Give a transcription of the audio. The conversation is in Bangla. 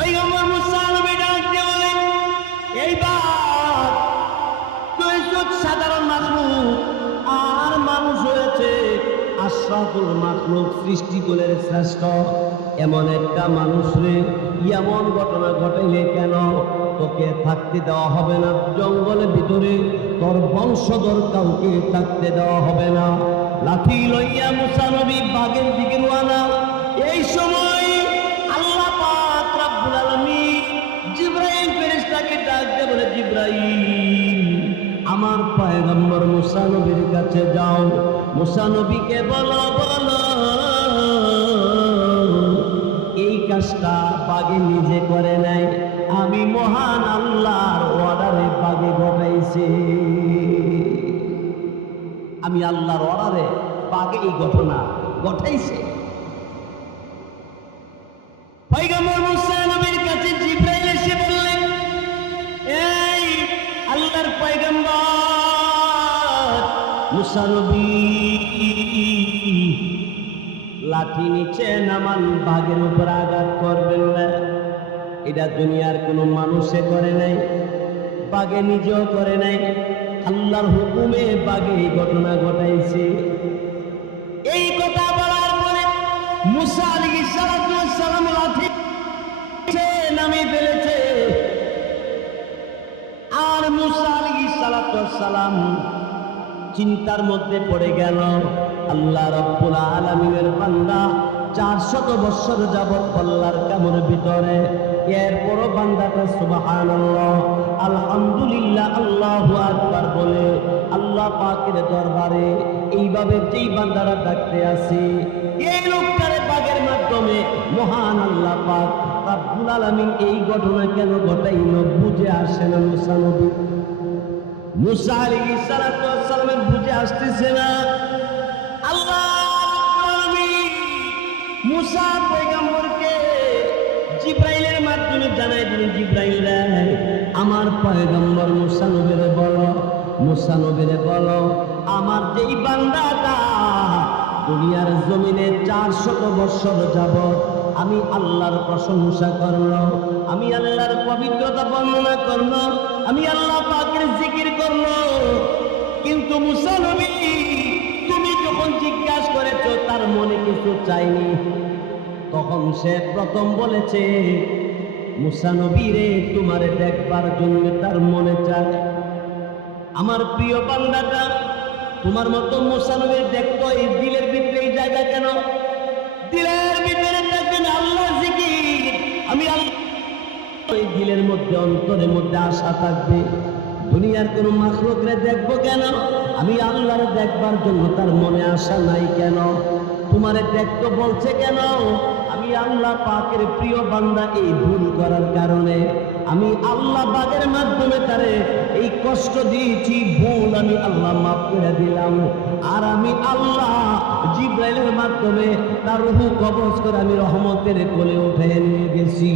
পয়গম্বর মুসা আর মানুষ শ্রেষ্ঠ। এমন একটা মানুষ রে, এমন ঘটনা ঘটাইলে কেন তোকে থাকতে দেওয়া হবে না? জঙ্গলের ভিতরে তোর বংশধর কাউকে থাকতে দেওয়া হবে না। লাঠি লইয়া মুসা নবী বাগের দিকে রোয়ানা এই সময় ফেরেশতাকে ডাক দিয়ে বলে, জিব্রাইল, আমার পয়গম্বর মুসা নবীর কাছে যাও। মুসা নবীকে বলো বলো, এই কাজটা বাগে নিজে করে নাই। আমি মহান আল্লাহর অর্ডারে বাগে ঘটাইছি। আমি আল্লাহর অর্ডারে বাগে এই ঘটনা ঘটাইছে। পয়গম্বর পয়গম্বর, মুসা নবী, লাঠি নিচে নামান, বাঘের উপর আঘাত করবেন না। এটা দুনিয়ার কোনো মানুষে করে নাই, বাঘে নিজেও করে নাই। আল্লাহর হুকুমে বাঘে এই ঘটনা ঘটাইছে। এই কথা বলার পরে মুসা আলী সালাম লাঠি নামিয়ে সালাম চিন্তার মধ্যে পড়ে গেল। আল্লাহ রব্বুল আলমিনের বান্দা চারশত বৎসর যাবৎ পল্লার কামর ভিতরে। এরপরও বান্দাটা সুবাহান আলহামদুলিল্লাহ, আল্লাহ আকবার বলে আল্লাহ পাকের দরবারে এইভাবে যেই বান্দারা ডাকতে আসি, এই লোকটারে বাগের মাধ্যমে মহান আল্লাহ পাক। রাব্বুল আলামিন এই ঘটনা কেন ঘটাইল বুঝে আসে না মুসা নবী মুসা ওয়াস সালামের বুঝে আসতেছে না। আল্লাহ মুসা পয়গম্বরকে জিব্রাইলের মাধ্যমে জানাই দিলেন, জিব্রাইল আমার পয়গম্বর মুসা নবীরে বলো, মুসা নবীরে বলো, আমার যেই বান্দাটা দুনিয়ার জমিনে চারশত বৎসর যাবত আমি আল্লাহর প্রশংসা করল, আমি আল্লাহর পবিত্রতা বর্ণনা করল, আমি আল্লাহ পাকের জিকির করল। কিন্তু মুসা নবী তুমি যখন জিজ্ঞাসা করেছ, তার মনে কিছু চাইনি। তখন সে প্রথম বলেছে মুসা নবী রে, তোমারে দেখবার জন্য তার মনে চায় আমার প্রিয় বান্দাটা, তোমার মতো মুসানবীর দেখতো এই দিলের ভিতরে এই জায়গা কেন? দিলের ভিতরে দিলের মধ্যে, অন্তরের মধ্যে আশা থাকবে। দুনিয়ার কোন মাখলুকরে দেখব কেন? আমি আল্লাহরে দেখবার জন্য তার মনে আশা নাই কেন? তোমারে দেখতো বলছে কেন? আমি আল্লাহ পাকের প্রিয় বান্দা, এই ভুল করার কারণে আমি আল্লাহ বাগের মাধ্যমে তারে এই কষ্ট দিয়েছি, ভুল আমি আল্লাহ মাফ করে দিলাম। আর আমি আল্লাহ জিব্রাইলের মাধ্যমে তার রুহু কবজ করে আমি রহমতের কোলে উঠে নিয়ে গেছি।